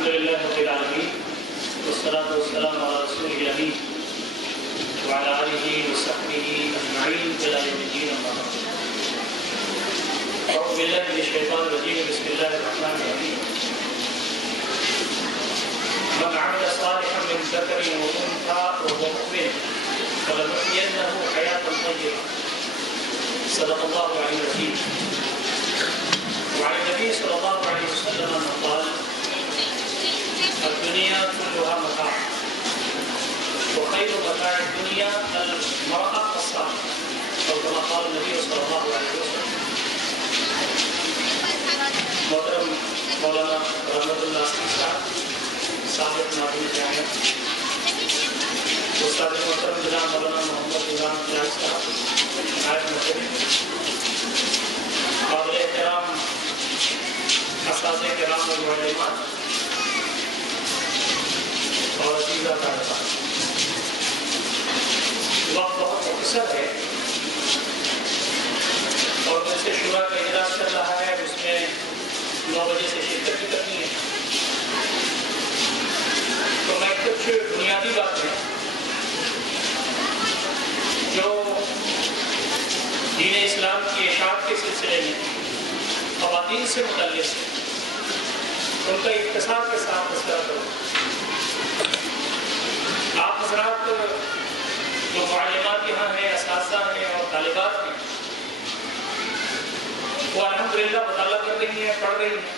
الحمد لله رب العالمين والصلاة والسلام على رسوله الأمين وعلى آله وصحبه أجمعين إلى يوم الدين أما بعد. أعوذ بالله من الشيطان الرجيم. بسم الله الرحمن الرحيم. من عمل صالحا من ذكر وأنثى وهو مؤمن فلنحيينه حياة طيبة. صدق الله العلي العظيم. وعن النبي صلى الله عليه وسلم أنه قال: الدنيا كلها متاع وخير متاع الدنيا المرأة الصالحة، أو كما قال النبي صلى الله عليه وسلم. محترم مولانا رحمت اللہ صاحب صاحب ناظرین جامعہ، استاد محترم جناب مولانا محمد عمران فیاض صاحب نائب مدنی، قابل احترام اساتذہ کرام اور معلمات اور عزیزہ طالبات، وقت بہت مختصر ہے اور جیسے شورا کا اجلاس چل رہا ہے اس میں 9 بجے سے شرکت بھی کرنی ہے، تو میں کچھ بنیادی باتیں جو دین اسلام کی اشاعت کے سلسلے میں خواتین سے متعلق ہے ان کا اختصار کے ساتھ تذکرہ کروں. آپ حضرات جو معلمات یہاں ہیں، اساتذہ ہیں اور طالبات ہیں، وہ الحمدللہ مطالعہ کر رہی ہیں، پڑھ رہی ہیں.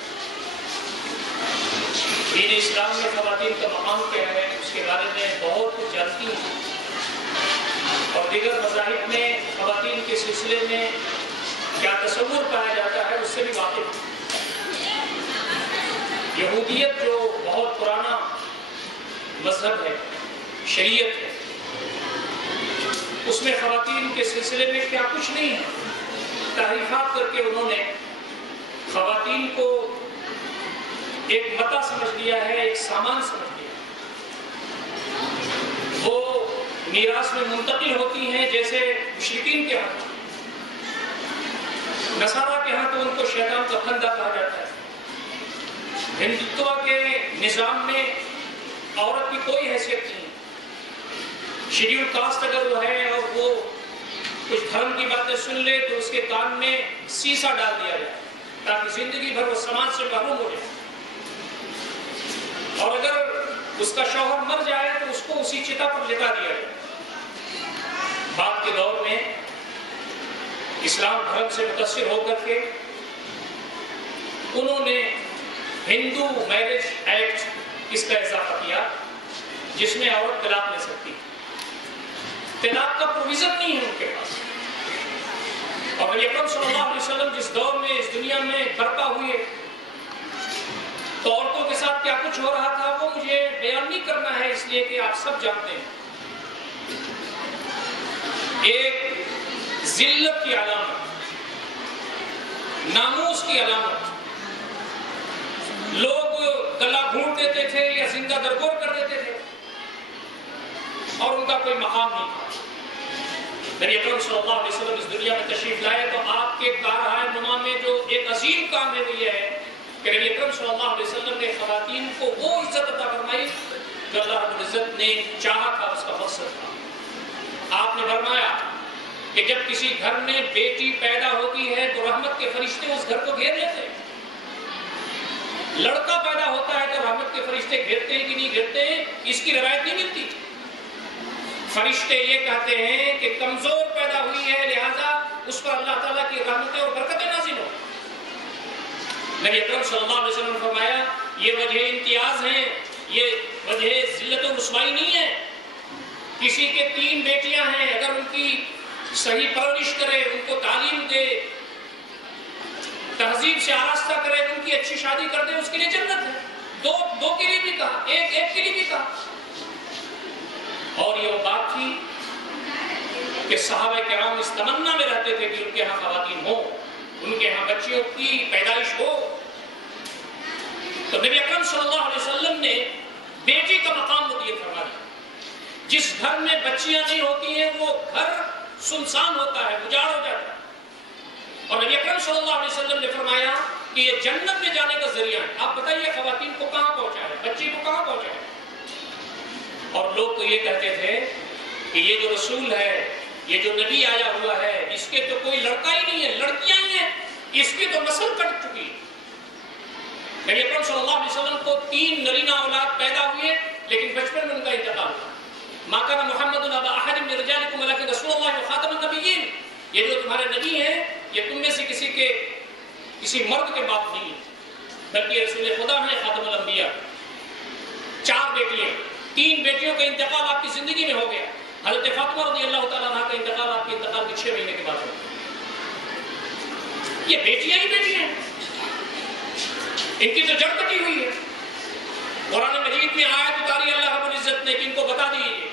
دین اسلام میں خواتین کا مقام کیا ہے اس کے بارے میں بہت کچھ جانتی ہیں اور دیگر مذاہب میں خواتین کے سلسلے میں کیا تصور پایا جاتا ہے اس سے بھی واقف ہے. یہودیت جو بہت پرانا مذہب ہے، شریعت ہے، اس میں خواتین کے سلسلے میں کیا کچھ نہیں ہے. تحریفات کر کے انہوں نے خواتین کو ایک متاع سمجھ لیا ہے، ایک سامان سمجھ لیا. وہ میراث میں منتقل ہوتی ہیں جیسے مشرکین کے ہاں. نصارہ کے ہاں تو ان کو شیطان کا پھندہ کہا جاتا ہے. ہندوتوا کے نظام میں عورت کی کوئی حیثیت نہیں. شیڈیول کاسٹ اگر وہ ہے اور وہ کچھ دھرم کی باتیں سن لے تو اس کے کان میں سیسا ڈال دیا جائے تاکہ زندگی بھر وہ سماج سے محروم ہو جائے، اور اگر اس کا شوہر مر جائے تو اس کو اسی چتا پر لٹا دیا جائے. بعد کے دور میں اسلام دھرم سے متاثر ہو کر کے انہوں نے ہندو میرج ایکٹ اس کا اضافہ کیا جس میں عورت طلاق لے سکتی ہے. طلاق کا پروویژن نہیں ہے ان کے پاس. اور نبی اکرم صلی اللہ علیہ وسلم جس دور میں اس دنیا میں برپا ہوئے تو عورتوں کے ساتھ کیا کچھ ہو رہا تھا وہ مجھے بیان نہیں کرنا ہے، اس لیے کہ آپ سب جانتے ہیں. ایک ذلت کی علامت، ناموس کی علامت، لوگ گلا گھونٹ دیتے تھے یا زندہ درگور کر دیتے تھے اور ان کا کوئی مقام نہیں تھا. نبی اکرم صلی اللہ علیہ وسلم اس دنیا میں تشریف لائے تو آپ کے کارہائے نما میں جو ایک عظیم کام ہے وہ یہ ہے کہ نبی اکرم صلی اللہ علیہ وسلم نے خواتین کو وہ عزت عطا فرمائی جو اللہ رب العزت نے چاہا تھا، اس کا مقصد تھا. آپ نے فرمایا کہ جب کسی گھر میں بیٹی پیدا ہوتی ہے تو رحمت کے فرشتے اس گھر کو گھیر لیتے ہیں. لڑکا پیدا ہوتا ہے تو رحمت کے فرشتے گھیرتے ہیں کہ نہیں گھیرتے ہیں اس کی روایت نہیں ملتی. فرشتے یہ کہتے ہیں کہ کمزور پیدا ہوئی ہے لہذا اس پر اللہ تعالیٰ کی رحمتیں اور برکتیں نازل ہو. نبی اکرم صلی اللہ علیہ وسلم نے فرمایا یہ وجہ امتیاز ہیں، یہ وجہ ذلت و رسوائی نہیں ہے. کسی کے 3 بیٹیاں ہیں، اگر ان کی صحیح پرورش کرے، ان کو تعلیم دے، تہذیب سے آراستہ کرے، ان کی اچھی شادی کر دے، اس کے لیے جنت ہے. دو کے لیے بھی کہا، ایک کے لیے بھی کہا. اور یہ وہ بات تھی کہ صحابہ کرام اس تمنا میں رہتے تھے کہ ان کے ہاں خواتین ہو، ان کے ہاں بچیوں کی پیدائش ہو. تو نبی اکرم صلی اللہ علیہ وسلم نے بیٹی کا مقام مدیر فرما دیا. جس گھر میں بچیاں نہیں ہوتی ہیں وہ گھر سنسان ہوتا ہے، اجاڑ ہو جاتا ہے. اور نبی اکرم صلی اللہ علیہ وسلم نے فرمایا کہ یہ جنت میں جانے کا ذریعہ ہے. آپ بتائیے خواتین کو کہاں پہنچایا؟ اور لوگ تو یہ کہتے تھے کہ یہ جو رسول ہے، یہ جو نبی آیا ہوا ہے، اس کے تو کوئی لڑکا ہی نہیں ہے، لڑکیاں ہی ہیں، اس کی تو نسل کٹ چکی ہے۔ نبی اکرم صلی اللہ علیہ وسلم کو 3 نرینہ اولاد پیدا ہوئے، لیکن بچپن میں ان کا انتقال ہوا۔ ما کان محمد ابا احد من رجالکم ولکن رسول اللہ وخاتم النبیین، یہ جو تمہارے نبی ہیں یہ تم میں سے کسی مرد کے باپ نہیں ہے، بلکہ رسول خدا ہے، خاتم الانبیاء۔ 4 بیٹیاں، 3 بیٹیوں کا انتقال آپ کی زندگی میں ہو گیا۔ حضرت فاطمہ رضی اللہ تعالیٰ عنہ کا انتقال آپ کے انتقال کے 6 مہینے کے بعد ہو گیا۔ یہ بیٹیاں ہی بیٹیاں ہیں، ان کی تو جڑ کٹی ہوئی ہے۔ قرآن مجید میں آیت اتاری اللہ رب العزت نے کہ ان کو بتا دیجیے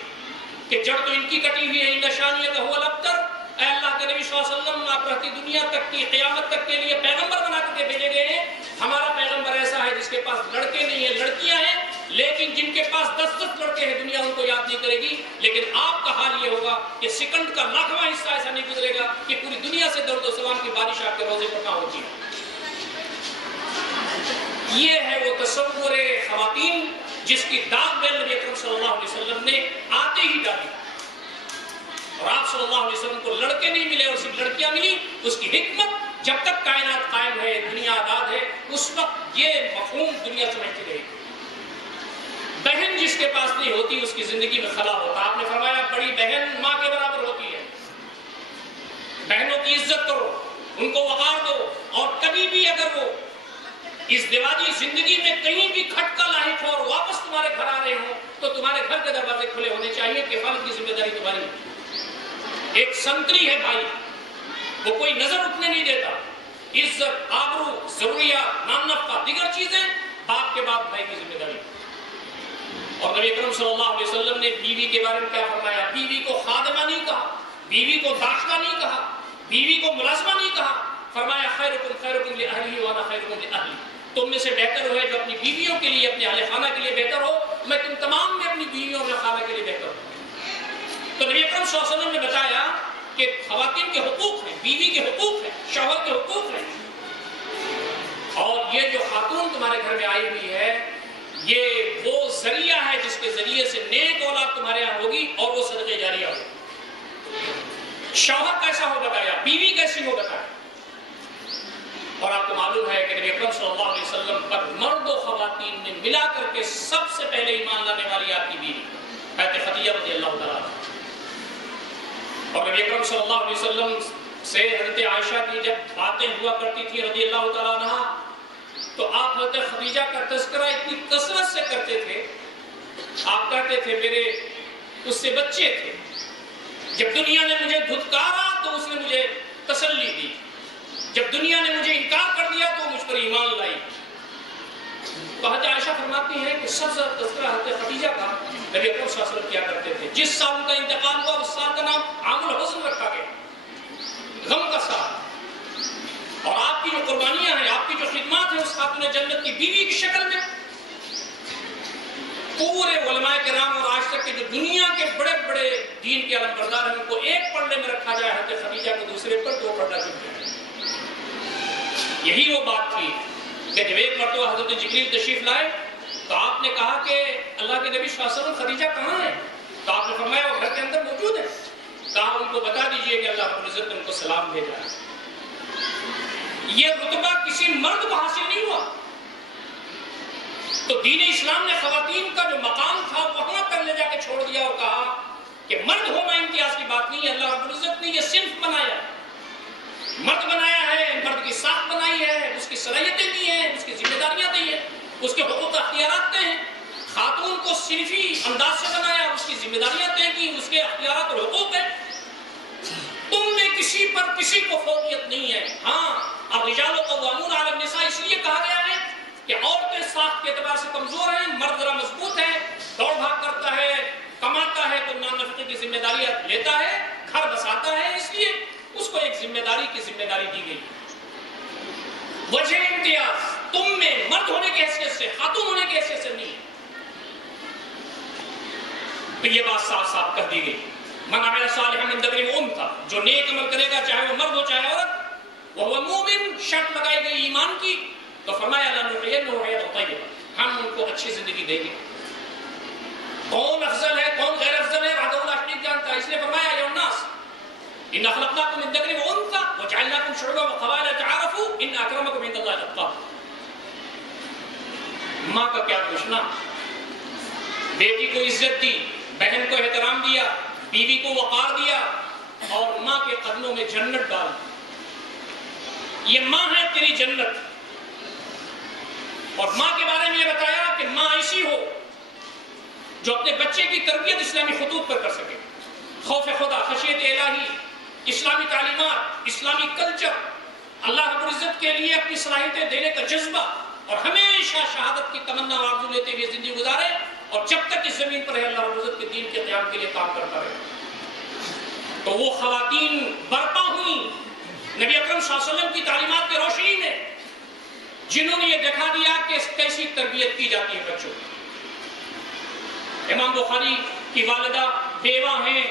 کہ جڑ تو ان کی کٹی ہوئی ہے۔ ان شانیہ کا هو الابتر، اے اللہ کے نبی صلی اللہ علیہ وسلم، آپ رہتی دنیا تک کی قیامت تک کے لیے پیغمبر بنا کر کے بھیجے گئے ہیں۔ ہمارا پیغمبر ایسا ہے جس کے پاس لڑکے نہیں ہیں، لڑکیاں ہیں، لیکن جن کے پاس 10 لڑکے ہیں دنیا ان کو یاد نہیں کرے گی، لیکن آپ کا حال یہ ہوگا کہ سیکنڈ کا لاکھواں حصہ ایسا نہیں گزرے گا کہ پوری دنیا سے درد و سلام کی بارش آپ کے روزے پر نہ ہوتی ہے۔ یہ ہے وہ تصور خواتین جس کی داغ بیل نبی اکرم صلی اللہ علیہ وسلم نے آتے ہی ڈالی، اور آپ صلی اللہ علیہ وسلم کو لڑکے نہیں ملے اور صرف لڑکیاں ملی۔ اس کی حکمت جب تک کائنات قائم ہے، دنیا آزاد ہے، اس وقت یہ مفہوم دنیا سمجھتی رہے گی۔ بہن جس کے پاس نہیں ہوتی اس کی زندگی میں خلا ہوتا۔ آپ نے فرمایا بڑی بہن ماں کے برابر ہوتی ہے، بہنوں کی عزت کرو، ان کو وقار دو، اور کبھی بھی اگر وہ اس دیواجی زندگی میں کہیں بھی کھٹکا لاحق ہو اور واپس تمہارے گھر آ رہے ہوں تو تمہارے گھر کے دروازے کھلے ہونے چاہیے کہ فرد کی ذمہ داری تمہاری ہے۔ ایک سنتری ہے بھائی، وہ کوئی نظر اٹھنے نہیں دیتا، عزت، آبرو، ضروریات، نام نفقہ، دیگر چیزیں باپ کے بعد بھائی کی ذمہ داری۔ اور نبی اکرم صلی اللہ علیہ وسلم نے بیوی کے بارے میں کیا فرمایا؟ بیوی کو خادمہ نہیں کہا، بیوی کو داشتہ نہیں کہا، بیوی کو ملازمہ نہیں کہا، فرمایا خیرکم خیرکم لأہلہ وانا خیرکم لأہلی، تم میں سے بہتر ہے جو اپنی بیویوں کے لیے، اپنے اہل خانہ کے لیے بہتر ہو، میں تم تمام میں اپنی بیویوں اور خانہ کے لیے بہتر ہوں۔ تو نبی اکرم صلی اللہ علیہ وسلم نے بتایا کہ خواتین کے حقوق ہیں، بیوی کے حقوق ہیں، شوہر کے حقوق ہیں، اور یہ جو خاتون تمہارے گھر میں آئی ہوئی ہے یہ وہ ذریعہ ہے جس کے ذریعے سے نیک اولاد تمہارے یہاں ہوگی اور وہ صدقہ جاریہ ہوگی۔ شوہر کیسا ہو بتایا، بیوی کیسی ہو بتایا۔ اور آپ کو معلوم ہے کہ نبی اکرم صلی اللہ علیہ وسلم پر مرد و خواتین نے ملا کر کے سب سے پہلے ایمان لانے والی آپ کی بیوی حضرت خدیجہ رضی اللہ تعالیٰ عنہ۔ اور نبی اکرم صلی اللہ علیہ وسلم سے حضرت عائشہ کی جب باتیں ہوا کرتی تھی رضی اللہ تعالیٰ عنہ تو آپ حضرت خدیجہ کا تذکرہ اتنی کثرت سے کرتے تھے، آپ کہتے تھے میرے اس سے بچے تھے، جب دنیا نے مجھے دھتکارا تو اس نے مجھے تسلی دی، جب دنیا نے مجھے انکار کر دیا تو مجھ پر ایمان لائی۔ تو حضرت عائشہ فرماتی ہیں کہ سب سے تذکرہ حضرت خدیجہ کا نبی اکرم صلی اللہ علیہ وسلم کیا کرتے تھے۔ جس سال کا انتقال ہوا اس سال کا نام عام الحزن رکھا گیا، غم کا سال۔ اور آپ کی جو قربانیاں ہیں، آپ کی جو خدمات ہیں اس خاتون جنت کی بیوی کی شکل میں، پورے علماء کرام اور آج تک کے جو دنیا کے بڑے بڑے دین کے علم بردار ہیں ان کو ایک پلڑے میں رکھا جائے، حضرت خدیجہ کو دوسرے پر 2 پلڑا چن جائے۔ یہی وہ بات تھی کہ جب ایک مرتبہ حضرت جبریل تشریف لائے تو آپ نے کہا کہ اللہ کے نبی صلی اللہ علیہ وسلم خدیجہ کہاں ہے؟ تو آپ نے فرمایا وہ گھر کے اندر موجود ہے۔ کہا ان کو بتا دیجئے کہ اللہ رب العزت نے ان کو سلام بھیجا ہے۔ یہ رتبہ کسی مرد کو حاصل نہیں ہوا۔ تو دین اسلام نے خواتین کا جو مقام تھا وہاں پر لے جا کے چھوڑ دیا اور کہا کہ مرد ہونا امتیاز کی بات نہیں ہے، اللہ رب العزت نے یہ صنف بنایا، مرد بنایا ہے، مرد کی ساکھ بنائی ہے، اس کی صلاحیتیں دی ہیں، اس کی ذمہ داریاں دی ہیں، اس کے حقوق اختیارات طے ہیں۔ خاتون کو صنفی انداز سے بنایا، اس کی ذمہ داریاں طے کی، اس کے اختیارات اور حقوق ہیں۔ تم میں کسی پر کسی کو فوقیت نہیں ہے۔ ہاں الرجال قوامون علی النساء اس لیے کہا گیا ہے کہ عورتیں ساخت کے اعتبار سے کمزور ہیں، مرد ذرا مضبوط ہے، دوڑ بھاگ کرتا ہے، کماتا ہے تو نان نفقے کی ذمہ داری لیتا ہے، گھر بساتا ہے، اس لیے اس کو ایک ذمہ داری کی ذمہ داری دی گئی۔ وجہ امتیاز تم میں مرد ہونے کی حیثیت سے، خاتون ہونے کی حیثیت سے نہیں ہے۔ تو یہ بات صاف صاف کر دی گئی، من عمل صالحا من ذکر و انثی، جو نیک عمل کرے گا چاہے وہ مرد ہو چاہے عورت، وہ مومن، شرط لگائی گئی ایمان کی، تو فرمایا لنحیینہ حیاۃ طیبہ، ہم ان کو اچھی زندگی دیں گے۔ کون افضل ہے کون غیر افضل ہے وحدہ لا شریک جانتا ہے. اس لیے فرمایا یا الناس انا خلقناکم من ذکر وانثى وجعلناکم شعوبا وقبائل لتعارفوا ان اکرمکم عند اللہ اتقاکم. ماں کا کیا پوچھنا، بیٹی کو عزت دی، بہن کو احترام دیا، بیوی کو وقار دیا اور ماں کے قدموں میں جنت ڈال. یہ ماں ہے تیری جنت. اور ماں کے بارے میں یہ بتایا کہ ماں ایسی ہو جو اپنے بچے کی تربیت اسلامی خطوط پر کر سکے. خوف خدا، خشیت الہی، اسلامی تعلیمات، اسلامی کلچر، اللہ رب العزت کے لیے اپنی صلاحیتیں دینے کا جذبہ اور ہمیشہ شہادت کی تمنا اور آرزو لیتے ہوئے زندگی گزارے اور جب تک اس زمین پر ہے اللہ رب العزت کے دین کے قیام کے لیے کام کرتا رہے. تو وہ خواتین برپا ہوئی نبی اکرم صلی اللہ علیہ وسلم کی تعلیمات کی روشنی میں، جنہوں نے یہ دکھا دیا کہ کیسی تربیت کی جاتی ہے بچوں کی. امام بخاری کی والدہ بیوہ ہیں،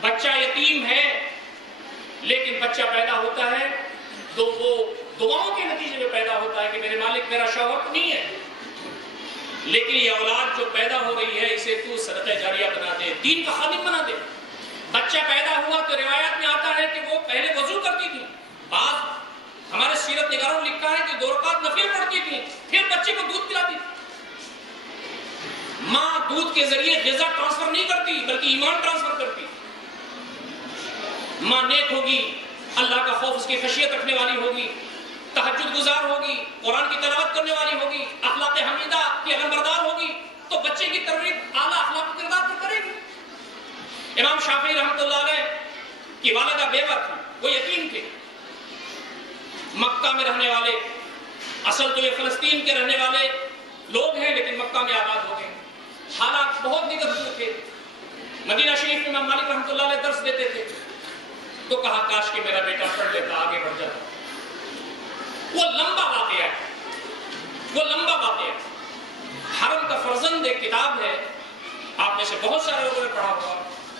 بچہ یتیم ہے، لیکن بچہ پیدا ہوتا ہے تو وہ دعاؤں کے نتیجے میں پیدا ہوتا ہے کہ میرے مالک میرا شوہر نہیں ہے، لیکن یہ اولاد جو پیدا ہو رہی ہے اسے تو صدقہ جاریہ بنا دے، دین کا خادم بنا دے. بچہ پیدا ہوا تو روایات میں آتا ہے کہ وہ پہلے وضو کرتی تھی، بعض ہمارے سیرت نگاروں نے لکھا ہے کہ 2 رکعت نفل پڑھتی تھی، پھر بچے کو دودھ پلاتی تھی. ماں دودھ کے ذریعے غذا ٹرانسفر نہیں کرتی بلکہ ایمان ٹرانسفر کرتی. ماں نیک ہوگی، اللہ کا خوف اس کی خشیت رکھنے والی ہوگی، تہجد گزار ہوگی، قرآن کی تلاوت کرنے والی ہوگی، اخلاق حمیدہ کی علمبردار ہوگی تو بچے کی تربیت اعلیٰ اخلاق کردار پر کرے گی. امام شافعی رحمۃ اللہ علیہ کی والدہ بیوہ تھی، وہ یتیم تھے، مکہ میں رہنے والے، اصل تو یہ فلسطین کے رہنے والے لوگ ہیں لیکن مکہ میں آباد ہو گئے. حالات بہت نگہت تھے. مدینہ شریف میں امام مالک رحمۃ اللہ علیہ درس دیتے تھے تو کہا کاش کہ میرا بیٹا پڑھ لیتا، آگے بڑھ جاتا. وہ لمبا واقعہ ہے، وہ لمبا واقعہ ہے. حرم کا فرزند ایک کتاب ہے، آپ میں سے بہت سارے لوگوں نے پڑھا ہوا،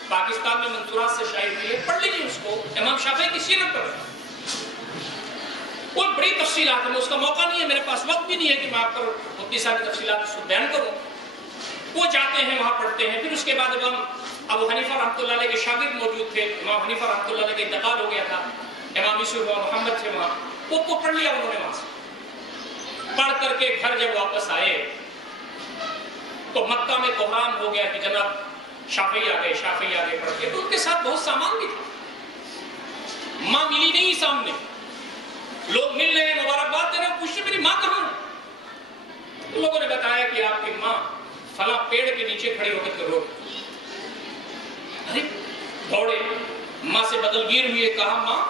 پاکستان میں منصورات سے شائع ہوئی ہے، پڑھ لیجیے اس کو. امام شافعی کی سیرت پر وہ بڑی تفصیلات ہیں، اس کا موقع نہیں ہے، میرے پاس وقت بھی نہیں ہے کہ میں آپ کو اتنی ساری تفصیلات اس کو بیان کروں. وہ جاتے ہیں وہاں پڑھتے ہیں. پھر اس کے بعد امام ابو حنیفہ رحمۃ اللہ علیہ کے شاگرد موجود تھے، امام حنیفہ رحمۃ اللہ علیہ کا انتقال ہو گیا تھا، امام یوسف و محمد تھے وہاں، وہ پڑھ لیا انہوں نے. وہاں سے پڑھ کر کے گھر جب واپس آئے تو مکہ میں کوہرام ہو گیا کہ جناب شافعی آ گئے پڑھ کے. تو ان کے ساتھ بہت سامان بھی تھا. ماں ملی نہیں سامنے، لوگ مل رہے ہیں، مبارکباد دے رہے ہیں، پوچھ رہے میری ماں کہاں ہے؟ لوگوں نے بتایا کہ آپ کی ماں فلاں پیڑ کے نیچے کھڑی ہو کر رو. ارے دوڑے، ماں سے بدلگیر ہوئے، کہا ماں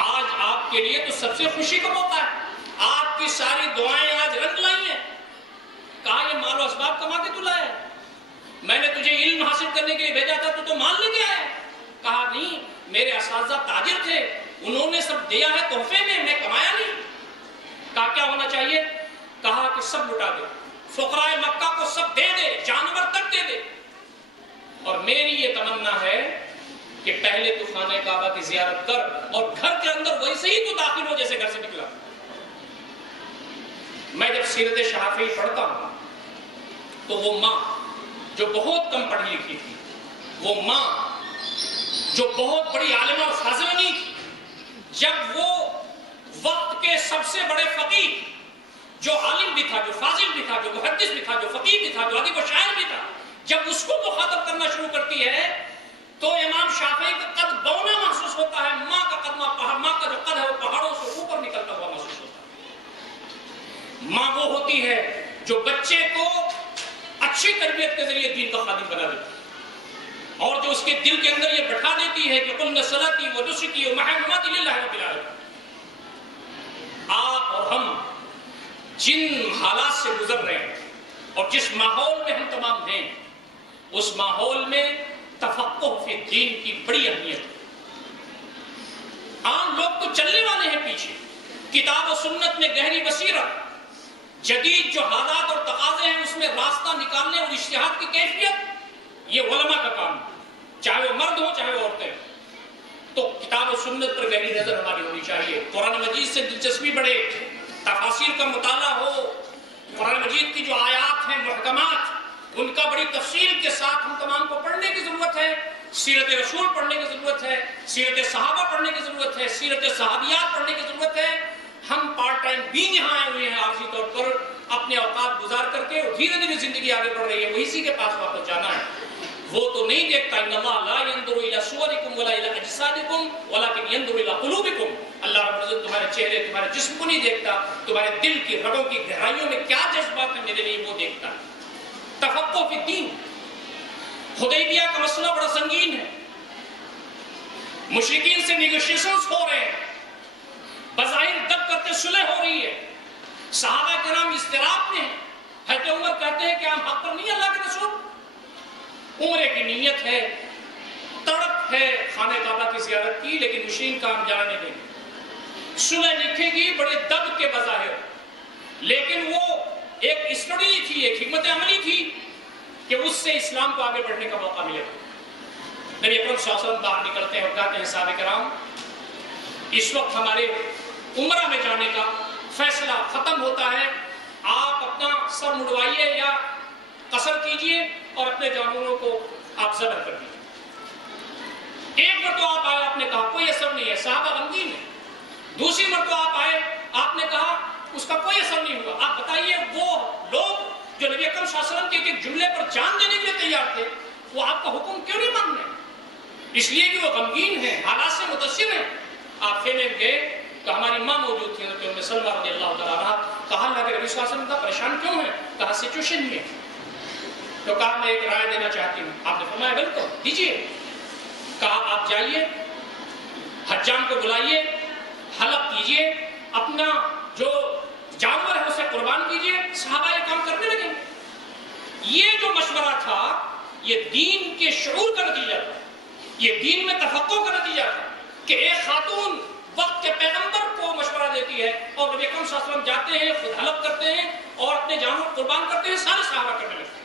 آج آپ کے لیے تو سب سے خوشی کا موقع ہے، آپ کی ساری دعائیں آج رنگ لائی ہیں. کہا یہ مال و اسباب کما کے تو لایا ہے، میں نے تجھے علم حاصل کرنے کے لیے بھیجا تھا تو مال لے کے آیا. کہا نہیں، میرے اساتذہ تاجر تھے، انہوں نے سب دیا ہے تحفے میں کمایا نہیں. کہا کیا ہونا چاہیے؟ کہا کہ سب لٹا دے، فقراء مکہ کو سب دے دے، جانور تک دے دے. اور میری یہ تمنا ہے کہ پہلے تو خانہ کعبہ کی زیارت کر اور گھر کے اندر ویسے ہی تو داخل ہو جیسے گھر سے نکلا. میں جب سیرت شافعی پڑھتا ہوں تو وہ ماں جو بہت کم پڑھی لکھی تھی، وہ ماں جو بہت بڑی عالمہ اور فاضلہ نہیں تھی، جب وہ وقت کے سب سے بڑے فقیہ، جو عالم بھی تھا، جو فاضل بھی تھا، جو محدث بھی تھا، جو فقیہ بھی تھا، جو ادیب و شاعر بھی تھا، جب اس کو مخاطب کرنا شروع کرتی ہے تو امام شافعی کا قد بونا محسوس ہوتا ہے. ماں کا جو قد ہے وہ پہاڑوں سے اوپر نکلتا ہوا محسوس ہوتا ہے. ماں وہ ہوتی ہے جو بچے کو اچھی تربیت کے ذریعے دین کا خادم بنا دیتی ہے اور جو اس کے دل کے اندر یہ بٹھا دیتی ہے کہ قلنا صلاتی و نسکی و محی مماتی للہ رب العالمین. آپ اور ہم جن حالات سے گزر رہے ہیں اور جس ماحول میں ہم تمام ہیں، اس ماحول میں تفقہ فی دین کی بڑی اہمیت ہے. عام لوگ تو چلنے والے ہیں پیچھے، کتاب و سنت میں گہری بصیرت، جدید جو حالات اور تقاضے ہیں اس میں راستہ نکالنے اور اجتہاد کی کیفیت، یہ علماء کا کام ہے، چاہے وہ مرد ہو چاہے وہ عورتیں. تو کتاب و سنت پر گہری نظر ہماری ہونی چاہیے. قرآن مجید سے دلچسپی بڑھے، تفاسیر کا مطالعہ ہو، قرآن مجید کی جو آیات ہیں محکمات ان کا بڑی تفصیل کے ساتھ ہم تمام کو پڑھنے کی ضرورت ہے. سیرت رسول پڑھنے کی ضرورت ہے, سیرت صحابہ پڑھنے کی ضرورت ہے, سیرت صحابیات پڑھنے کی ضرورت ہے. ہم پارٹ ٹائم بینگ یہاں آئے ہوئے ہیں عارضی طور پر اپنے اوقات گزار کر کے, اور دھیرے دھیرے زندگی آگے بڑھ رہی ہے, وہ اسی کے پاس واپس جانا ہے. وہ تو نہیں دیکھتا ان اللہ لا ينظر الى صورکم ولا الى اجسادکم ولكن ينظر الى قلوبکم. اللہ رب العزت تمہارے چہرے, تمہارے جسم کو نہیں دیکھتا, تمہارے دل کی رگوں کی گہرائیوں میں کیا جذبات ہیں میرے لیے وہ دیکھتا ہے. تفقہ فی الدین. حدیبیہ کا مسئلہ بڑا سنگین ہے, مشرکین سے نیگوشیشنز ہو رہے ہیں, بظاہر دب کرتے صلح ہو رہی ہے, صحابہ کرام اضطراب میں ہیں. حضرت عمر کہتے ہیں کہ ہم حق پر نہیں اللہ کے رسول. عمرے کی نیت ہے, تڑپ ہے خانہ کعبہ کی زیارت کی, لیکن مشرکین کا ہم جانے نہیں دیں گے. صلح لکھے گی بڑے دب کے بظاہر, لیکن وہ ایک اسٹڈی تھی, ایک حکمت عملی تھی کہ اس سے اسلام کو آگے بڑھنے کا موقع ملے. نبی اکرم صلی اللہ علیہ وسلم باہر نکلتے ہیں اور کہتے ہیں صحابہ کرام اس وقت ہمارے عمرہ میں جانے کا فیصلہ ختم ہوتا ہے, آپ اپنا سر مڑوائیے یا قصر کیجئے اور اپنے جانوروں کو آپ ذبح کر دیجئے. ایک مرتبہ آپ آئے, آپ نے کہا کوئی اثر نہیں ہے, صحابہ غمگین ہے. دوسری مرتبہ آپ آئے, آپ نے کہا اس کا کوئی اثر نہیں ہوا. آپ بتائیے وہ لوگ جو نبی اکرم صلی اللہ علیہ وسلم کے ایک جملے پر جان دینے کے لیے تیار تھے, وہ آپ کا حکم کیوں نہیں مان رہے؟ اس لیے کہ وہ غمگین ہیں, حالات سے متاثر ہیں. آپ خیمے میں گئے تو ہماری ماں موجود تھی, حضرت ام سلمہ رضی اللہ تعالیٰ عنہا. کہا اللہ کے نبی صلی اللہ علیہ وسلم پریشان کیوں ہیں؟ کہا سچویشن یہ ہے. تو کہا میں ایک رائے دینا چاہتی ہوں. آپ نے فرمایا بالکل دیجیے. کہا آپ جائیے, حجام کو بلائیے, حلق کیجیے, اپنا جو جانور ہے اسے قربان کیجیے. صحابہ یہ کام کرنے لگے. یہ جو مشورہ تھا یہ دین کے شعور کا نتیجہ تھا, یہ دین میں تفقہ کا نتیجہ تھا کہ ایک خاتون وقت کے پیغمبر کو مشورہ دیتی ہے اور نبی اکرم صلی اللہ علیہ وسلم جاتے ہیں, خود حلق کرتے ہیں اور اپنے جانور قربان کرتے ہیں. سارے صحابہ کرنے لگتے ہیں.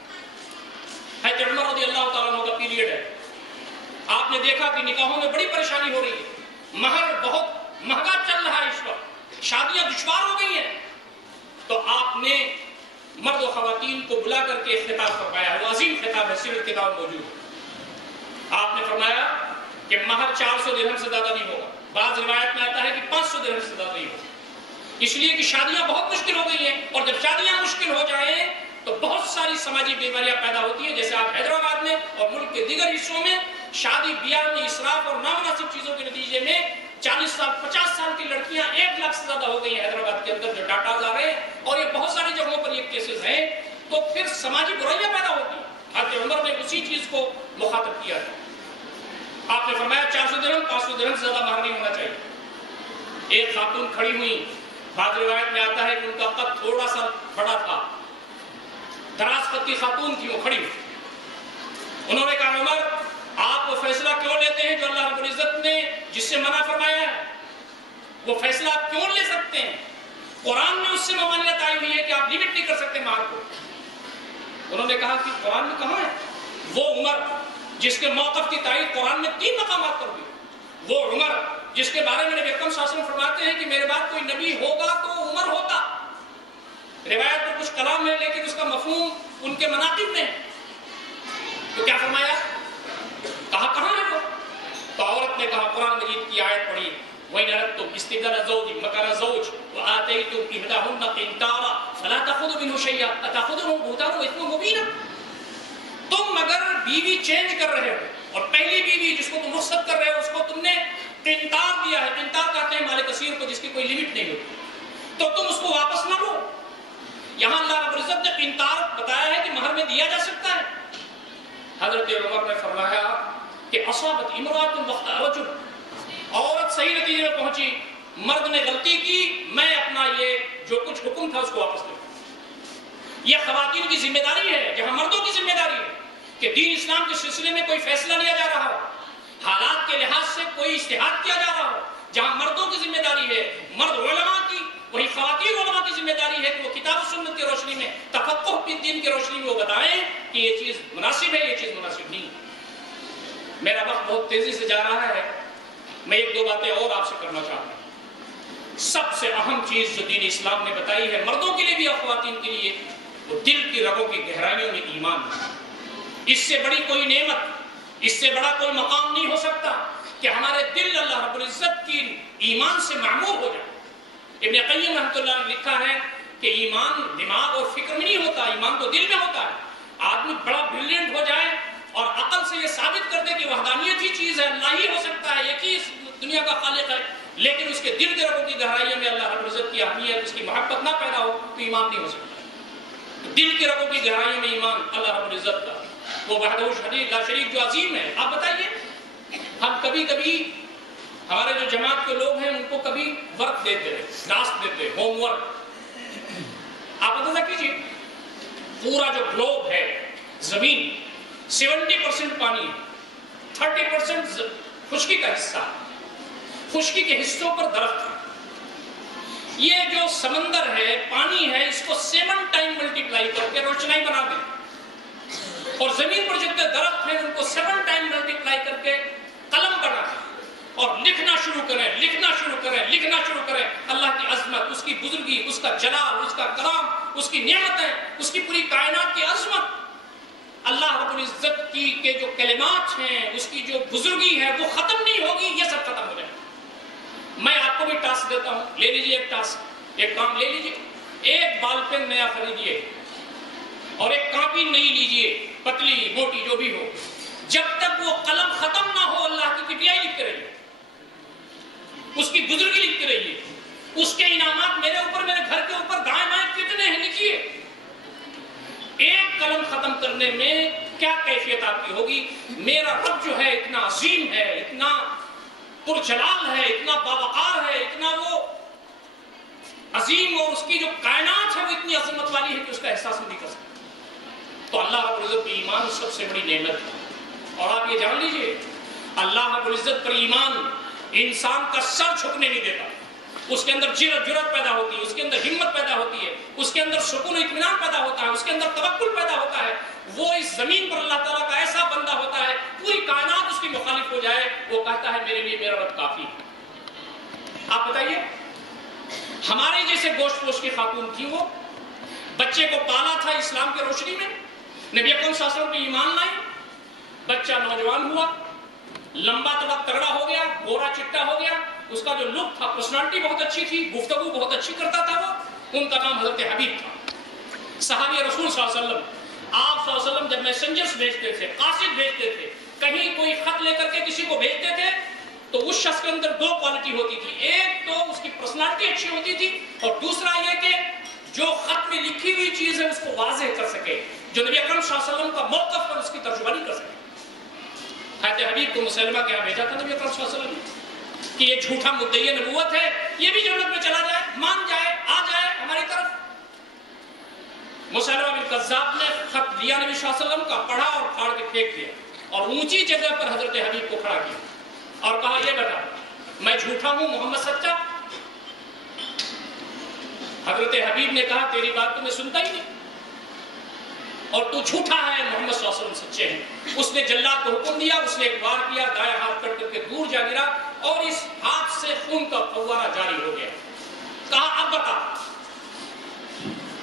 حضرت عمر رضی اللہ تعالیٰ عنہ کا پیریڈ ہے. آپ نے دیکھا کہ نکاحوں میں بڑی پریشانی ہو رہی ہے, مہر بہت مہنگا چل رہا ہے اس وقت, شادیاں دشوار ہو گئی ہیں. تو آپ نے مرد و خواتین کو بلا کر کے خطاب فرمایا. وہ عظیم خطاب ہے, سیرت کتاب موجود ہے. آپ نے فرمایا کہ مہر 400 درہم سے زیادہ نہیں ہوگا. بعض روایت میں آتا ہے کہ 500 درہم سے زیادہ نہیں ہوگا. اس لیے کہ شادیاں بہت مشکل ہو گئی ہیں, اور جب شادیاں مشکل ہو جائیں تو بہت ساری سماجی بیماریاں پیدا ہوتی ہیں. جیسے آپ حیدرآباد میں اور ملک کے دیگر حصوں میں شادی بیاہ میں اسراف اور نامناسب چیزوں کے نتیجے میں 40 سال 50 سال کی لڑکیاں 1 لاکھ سے زیادہ ہو گئی ہیں حیدرآباد کے اندر, جو ڈاٹاز آ رہے ہیں, اور یہ بہت ساری جگہوں پر یہ کیسز ہیں. تو پھر سماجی برائیاں پیدا ہوتی ہیں. حضرت عمر نے اسی چیز کو مخاطب کیا تھا. آپ نے فرمایا 400 درہم 500 درہم سے زیادہ مہر نہیں ہونا چاہیے. ایک خاتون کھڑی ہوئی, بعض روایت میں آتا ہے کہ ان کا قد تھوڑا سا بڑا تھا, دراز قد کی خاتون تھی, وہ کھڑی ہوئی. انہوں نے کہا عمر آپ وہ فیصلہ کیوں لیتے ہیں جو اللہ رب العزت نے جس سے منع فرمایا ہے؟ وہ فیصلہ آپ کیوں لے سکتے ہیں؟ قرآن میں اس سے ممانعت آئی ہوئی ہے کہ آپ لیمٹ نہیں کر سکتے مہر کو. انہوں نے کہا کہ قرآن میں کہاں ہے؟ وہ عمر جس کے موقف کی تائید قرآن میں 3 مقامات پر ہوئی, وہ عمر جس کے بارے میں نبی اکرم صلی اللہ علیہ وسلم فرماتے ہیں کہ میرے بعد کوئی نبی ہوگا تو عمر ہوتا. روایت میں کچھ کلام ہے لیکن اس کا مفہوم ان کے مناقب میں ہے. تو کیا فرمایا؟ کہاں ہے وہ؟ تو عورت نے کہا قرآن مجید کی آیت پڑھی, وَإِنْ أَرَدتُّمْ اسْتِبْدَالَ زَوْجٍ مَكَانَ زَوْجٍ وَآتَيْتُمْ إِحْدَاهُنَّ قِنْطَارًا فَلَا تَأْخُذُوا مِنْهُ شَيْئًا أَتَأْخُذُونَهُ بُهْتَانًا وَإِثْمًا مُبِينًا. تم اگر بیوی چینج کر رہے ہو اور پہلی بیوی جس کو تم رخصت کر رہے ہو اس کو تم نے قنطار دیا ہے, قنطار کہتے ہیں مال کثیر کو جس کی کوئی لمٹ نہیں ہوتی, تو تم اس کو واپس نہ لو. یہاں اللہ رب العزت نے قنطار بتایا ہے کہ مہر میں دیا جا سکتا ہے. حضرت عمر نے فرمایا کہ اصابت امرأۃ وقت رجل, عورت صحیح نتیجے میں پہنچی, مرد نے غلطی کی, میں اپنا یہ جو کچھ حکم تھا اس کو واپس لوں. یہ خواتین کی ذمہ داری ہے جہاں مردوں کی ذمہ داری ہے کہ دین اسلام کے سلسلے میں کوئی فیصلہ لیا جا رہا ہو, حالات کے لحاظ سے کوئی اجتہاد کیا جا رہا ہو, جہاں مردوں کی ذمہ داری ہے مرد علماء کی, وہی خواتین علماء کی ذمہ داری ہے کہ وہ کتاب و سنت کی روشنی میں, تفقہ فی الدین کی روشنی میں وہ بتائیں کہ یہ چیز مناسب ہے, یہ چیز مناسب نہیں. میرا وقت بہت تیزی سے جا رہا ہے, میں 1-2 باتیں اور آپ سے کرنا چاہتا ہوں. سب سے اہم چیز جو دین اسلام نے بتائی ہے مردوں کے لیے بھی اور خواتین کے لیے, وہ دل کی رگوں کی گہرائیوں میں ایمان ہے. اس سے بڑی کوئی نعمت، اس سے بڑا کوئی مقام نہیں ہو سکتا کہ ہمارے دل اللہ رب العزت کی ایمان سے معمور ہو جائے۔ ابن قیم رحمۃ اللہ نے لکھا ہے کہ ایمان دماغ اور فکر میں نہیں ہوتا، ایمان تو دل میں ہوتا ہے۔ آدمی بڑا بریلینٹ ہو جائے اور عقل سے یہ ثابت کر دے کہ وحدانیت ہی چیز ہے، اللہ ہی ہو سکتا ہے، ایک ہی اس دنیا کا خالق ہے، لیکن اس کے دل کے رگوں کی گہرائیوں میں اللہ رب العزت کی اہمیت، اس کی محبت نہ پیدا ہو تو ایمان نہیں ہو سکتا۔ دل کے رگوں کی گہرائیوں میں ایمان اللہ رب العزت کا، وہ وحدہ لا شریک جو عظیم ہے۔ آپ بتائیے، ہم کبھی کبھی ہمارے جو جماعت کے لوگ ہیں ان کو کبھی ورک دیتے ہیں، ٹاسک دیتے ہیں، ہوم ورک۔ آپ اندازہ کیجیے، پورا جو گلوب ہے، زمین 70% پانی ہے، 30% خشکی کا حصہ، خشکی کے حصوں پر درخت ہے۔ یہ جو سمندر ہے، پانی ہے، اس کو 7 ٹائم ملٹیپلائی کر کے روشنائی بنا دیں، اور زمین پر جتنے درخت ہیں ان کو 7 ٹائم ملٹیپلائی کر کے قلم بنا دیں اور لکھنا شروع کریں، لکھنا شروع کریں، لکھنا شروع کریں اللہ کی عظمت، اس کی بزرگی، اس کا جلال، اس کا کرام، اس کی نعمتیں، اس کی پوری کائنات کی عظمت۔ اللہ رب العزت کی کے جو کلمات ہیں، اس کی جو بزرگی ہے وہ ختم نہیں ہوگی، یہ سب ختم ہو جائے۔ میں آپ کو بھی ٹاسک دیتا ہوں، لے لیجئے ایک ٹاسک، ایک کام لے لیجئے، ایک بال پین نیا خریدیے اور ایک کاپی نئی لیجئے، پتلی موٹی جو بھی ہو، جب تک وہ قلم ختم نہ ہو اللہ کی کبریائی لکھتے رہیے، اس کی بزرگی لکھتے رہیے، اس کے انعامات میرے اوپر، میرے گھر کے اوپر دائیں بائیں کتنے ہیں لکھیے۔ ایک قلم ختم کرنے میں کیا کیفیت آپ کی ہوگی؟ میرا رب جو ہے اتنا عظیم ہے، اتنا پرجلال ہے، اتنا باوقار ہے، اتنا وہ عظیم، اور اس کی جو کائنات ہے وہ اتنی عظمت والی ہے کہ اس کا احساس نہیں کر سکتا۔ تو اللہ رب العزت کی ایمان سب سے بڑی نعمت ہے، اور آپ یہ جان لیجئے اللہ رب العزت پر ایمان انسان کا سر جھکنے نہیں دیتا، اس کے اندر جرأت پیدا ہوتی ہے، اس کے اندر ہمت پیدا ہوتی ہے، اس کے اندر سکون و اطمینان پیدا ہوتا ہے، اس کے اندر توکل پیدا ہوتا ہے۔ وہ اس زمین پر اللہ تعالیٰ کا ایسا بندہ ہوتا ہے، پوری کائنات اس کی مخالف ہو جائے، وہ کہتا ہے میرے لیے میرا رب کافی ہے۔ آپ بتائیے، ہمارے جیسے گوشت پوش کی خاتون تھی، وہ بچے کو پالا تھا اسلام کی روشنی میں، نبی اکرم صلی اللہ علیہ وسلم پہ ایمان لائی، بچہ نوجوان ہوا، لمبا تگڑا ہو گیا، گورا چٹا ہو گیا، اس کا جو لک تھا، پرسنالٹی بہت اچھی تھی، گفتگو بہت اچھی کرتا تھا وہ، ان کا نام حضرت حبیب تھا، صحابی رسول صلی اللہ علیہ وسلم۔ آپ صلی اللہ علیہ وسلم جب میسنجرز بھیجتے تھے، قاصد بھیجتے تھے، کہیں کوئی خط لے کر کے کسی کو بھیجتے تھے، تو اس شخص کے اندر 2 کوالٹی ہوتی تھی، ایک تو اس کی پرسنالٹی اچھی ہوتی تھی، اور دوسرا یہ کہ جو خط میں لکھی ہوئی چیز ہے اس کو واضح کر سکے، جو نبی اکرم صلی اللہ علیہ وسلم کا موقف پر اس کی ترجمانی کر سکے۔ حضرت حبیب کو مسلمہ کے یہاں بھیجا تھا نبی اکرم صلی اللہ علیہ وسلم نے کہ یہ جھوٹا مدعی نبوت ہے، یہ بھی جنت میں چلا جائے، مان جائے، آ جائے ہماری طرف۔ مسلمہ بن کذاب نے خط دیا نبی صلی اللہ علیہ وسلم کا، پڑھا اور پھاڑ کے پھینک دیا، اور اونچی جگہ پر حضرت حبیب کو کھڑا کیا اور کہا یہ بتا میں جھوٹا ہوں، محمد سچا؟ حضرت حبیب نے کہا تیری بات تو میں سنتا ہی نہیں، اور تو جھوٹا ہے، محمد صلی اللہ علیہ وسلم سچے ہیں۔ اس نے جلاد کو حکم دیا، اس نے ایک وار کیا، دائیں ہاتھ کٹ کر کے دور جا گرا، اور اس ہاتھ سے خون کا فوارہ جاری ہو گیا۔ کہا اب بتا۔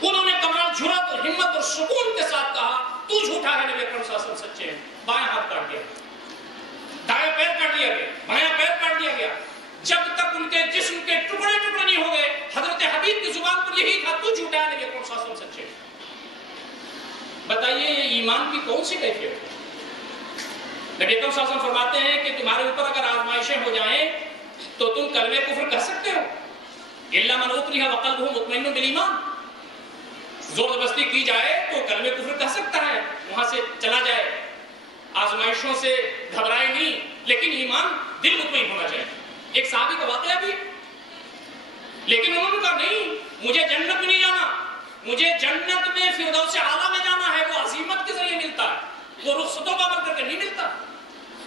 انہوں نے کمال جرأت اور ہمت اور سکون کے ساتھ کہا تو جھوٹا ہے، نبی اکرم صلی اللہ علیہ وسلم سچے ہیں۔ بائیں ہاتھ کاٹ دیا، دائیں پیر کاٹ دیا گیا، بائیں پیر کاٹ دیا گیا، جب تک ان کے جسم کے ٹکڑے ٹکڑے نہیں ہو گئے۔ حضرت حبیب کی زبان پر یہی تھا تو جھوٹا ہے، نبی اکرم صلی اللہ علیہ وسلم سچے ہیں۔ بتائیے یہ ایمان کی کون سی کیفیت ہے؟ نبی اکرم صلی اللہ علیہ وسلم فرماتے ہیں کہ تمہارے اوپر اگر آزمائشیں ہو جائیں تو تم کلمہ کفر کہہ سکتے ہو، الا من اکرہ وقلبہ مطمئن بالایمان، زور زبردستی کی جائے تو کلمہ کفر کہہ سکتا ہے، وہاں سے چلا جائے، آزمائشوں سے گھبرائے نہیں، لیکن ایمان دل مطمئن ہونا چاہیے۔ ایک صحابی کا واقعہ بھی، لیکن انہوں نے کہا نہیں مجھے جنت میں نہیں جانا، مجھے جنت میں فردوس اعلیٰ میں جانا ہے، وہ عظیمت کے ذریعے ملتا ہے، وہ رخصتوں کا عمل کر کے نہیں ملتا،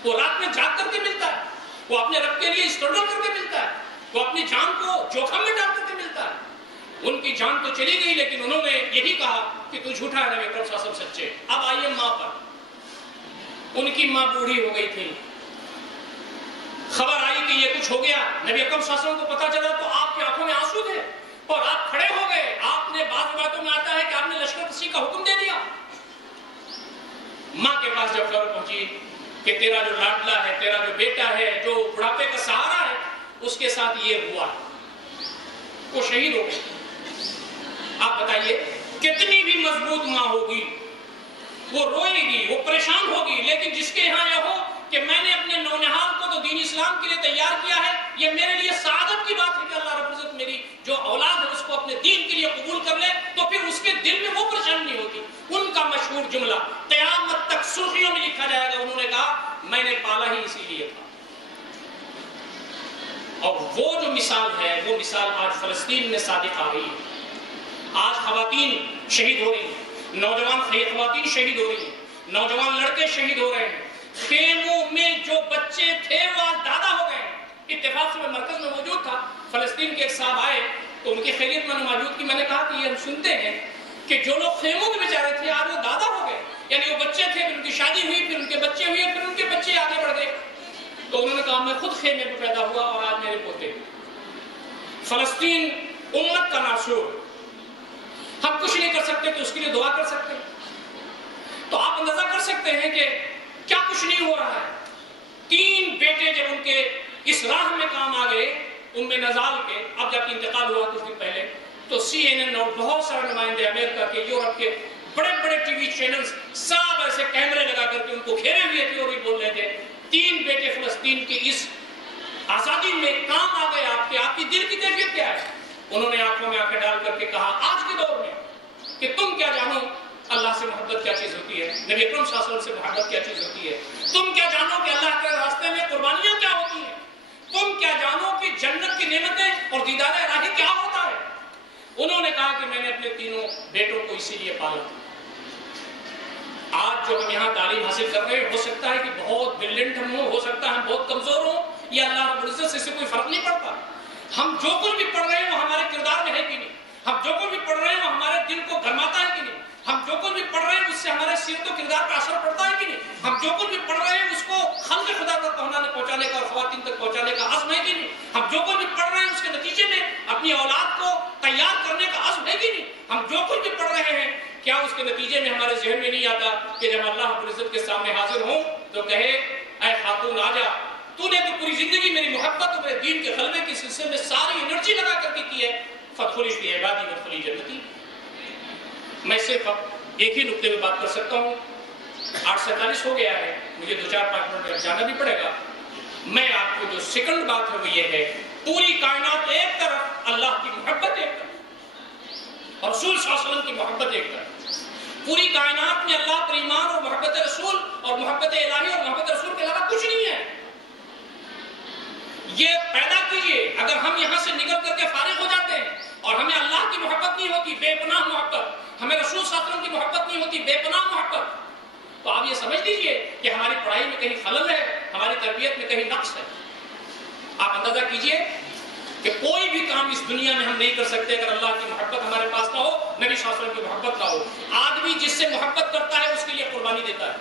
وہ رات میں جاگ کر کے ملتا ہے، وہ اپنے رب کے لیے اسٹرگل کر کے ملتا ہے، وہ اپنی جان کو جوخم میں ڈال کر کے ملتا ہے۔ ان کی جان تو چلی گئی، لیکن انہوں نے یہی کہا کہ تو جھوٹا ہے، نبی اکرم صلی اللہ علیہ وسلم سچے۔ اب آئیے ماں پر، ان کی ماں بوڑھی ہو گئی تھی، خبر آئی کہ یہ کچھ ہو گیا، نبی اکرم صلی اللہ علیہ وسلم کو پتا چلا تو آپ کی آنکھوں میں آنسو تھے اور آپ کھڑے ہو گئے۔ آپ نے بعض باتوں میں آتا ہے کہ آپ نے لشکر کشی کا حکم دے دیا، ماں کے پاس جب خبر پہنچی کہ تیرا جو لاڈلا ہے، تیرا جو بیٹا ہے، جو بڑھاپے کا سہارا ہے، اس کے ساتھ یہ ہوا، وہ شہید ہو گئے. آپ بتائیے کتنی بھی مضبوط ماں ہوگی وہ روئے گی، وہ پریشان ہوگی، لیکن جس کے یہاں یہ ہو کہ میں نے اپنے نونہال کو تو دین اسلام کے لیے تیار کیا ہے، یہ میرے لیے سعادت کی بات ہے کہ اللہ رب العزت میری جو اولاد ہے اس کو اپنے دین کے لیے قبول کر لے، تو پھر اس کے دل میں وہ پریشانی نہیں ہوتی. ان کا مشہور جملہ قیامت تک سرخیوں میں لکھا جائے گا، انہوں نے کہا میں نے پالا ہی اسی لیے تھا. اور وہ جو مثال ہے وہ مثال آج فلسطین میں صادق آ رہی ہے. آج خواتین شہید ہو رہی ہیں، نوجوان خواتین شہید ہو رہی ہیں، نوجوان لڑکے شہید ہو رہے ہیں. خیموں میں جو بچے تھے وہ آج دادا ہو گئے. اتفاق سے میں مرکز میں موجود تھا، فلسطین کے ایک صاحب آئے تو ان کی خیریت میں نے موجود کی. میں نے کہا کہ یہ ہم سنتے ہیں کہ جو لوگ خیموں میں بیچارے تھے آج وہ دادا ہو گئے، یعنی وہ بچے تھے، پھر ان کی شادی ہوئی، پھر ان کے بچے ہوئے، پھر ان کے بچے آگے بڑھ گئے. تو انہوں نے کہا میں خود خیمے میں پیدا ہوا اور آج میرے پوتے. فلسطین امت کا ناسور، ہم کچھ نہیں کر سکتے کہ اس کے لیے دعا کر سکتے. تو آپ اندازہ کر سکتے ہیں کہ کیا کچھ نہیں ہو رہا ہے. 3 بیٹے جب ان کے اس راہ میں کام آ گئے، ان میں نزال کے، اب جب انتقال ہوا کچھ دن پہلے، تو CNN اور بہت سارے نمائندے امریکہ کے، یورپ کے بڑے بڑے ٹی وی چینلز سب ایسے کیمرے لگا کر کے ان کو گھیرے ہوئے تھے اور یہ بول رہے تھے 3 بیٹے فلسطین کی اس آزادی میں کام آ گئے. آپ کی دل کی کیفیت کیا ہے؟ انہوں نے آنکھوں میں آنکھیں ڈال کر کے کہا آج کے دور میں کہ تم کیا جانو اللہ سے محبت کیا چیز ہوتی ہے، نبی اکرم صلی اللہ علیہ وسلم سے محبت کیا چیز ہوتی ہے. تم کیا جانو کہ اللہ کے راستے میں قربانیاں کیا ہوتی ہیں. تم کیا جانو کہ جنت کی نعمتیں اور دیدار الہی کیا ہوتا ہے. انہوں نے کہا کہ میں نے اپنے 3 بیٹوں کو اسی لیے پالا. آج جو ہم یہاں تعلیم حاصل کر رہے ہیں، ہو سکتا ہے کہ بہت برلنٹ ہم ہوں، ہو سکتا ہے ہم بہت کمزور ہوں، یہ اللہ رب العزت سے اس سے کوئی فرق نہیں پڑتا. ہم جو کچھ بھی پڑھ رہے ہیں وہ ہمارے کردار میں ہے کہ نہیں، ہم جو کچھ بھی پڑھ رہے ہیں وہ ہمارے دل کو گرماتا ہے کہ نہیں، ہم جو کچھ بھی پڑھ رہے ہیں اس سے ہمارے سیرت و کردار پر اثر پڑتا ہے کہ نہیں، ہم جو کچھ بھی پڑھ رہے ہیں اس کو خلق خدا تک پہنچانے کا اور خواتین تک پہنچانے کا عزم ہے کہ نہیں، ہم جو کچھ بھی پڑھ رہے ہیں اس کے نتیجے میں اپنی اولاد کو تیار کرنے کا عزم ہے کہ نہیں، ہم جو کچھ بھی پڑھ رہے ہیں کیا اس کے نتیجے میں ہمارے ذہن میں نہیں آتا کہ جب اللہ رب العزت کے سامنے حاضر ہوں تو کہے اے خاتون آجا، تو نے تو پوری زندگی میری محبت اور میرے دین کے غلبے کے سلسلے میں ساری انرجی لگا کر کے کی ہے، فادخلی فی عبادی وادخلی جنتی. میں صرف ایک ہی نقطے میں بات کر سکتا ہوں. 8:47 ہو گیا ہے، مجھے 2-4-5 منٹ تک جانا بھی پڑے گا. میں آپ کو جو سیکنڈ بات ہے وہ یہ ہے، پوری کائنات ایک طرف، اللہ کی محبت ایک طرف اور رسول صلی اللہ علیہ وسلم کی محبت ایک طرف. پوری کائنات میں اللہ پر ایمان اور محبت رسول اور محبت الہی اور محبت رسول کے علاوہ کچھ نہیں ہے. یہ پیدا کیجئے. اگر ہم یہاں سے نکل کر کے فارغ ہو جاتے ہیں اور ہمیں اللہ کی محبت نہیں ہوتی، بے پناہ محبت، ہمیں رسول صلی اللہ علیہ وسلم کی محبت نہیں ہوتی، بے پناہ محبت، تو آپ یہ سمجھ لیجئے کہ ہماری پڑھائی میں کہیں خلل ہے، ہماری تربیت میں کہیں نقص ہے. آپ اندازہ کیجئے کہ کوئی بھی کام اس دنیا میں ہم نہیں کر سکتے اگر اللہ کی محبت ہمارے پاس نہ ہو، نبی صلی اللہ علیہ وسلم کی محبت نہ ہو. آدمی جس سے محبت کرتا ہے اس کے لیے قربانی دیتا ہے.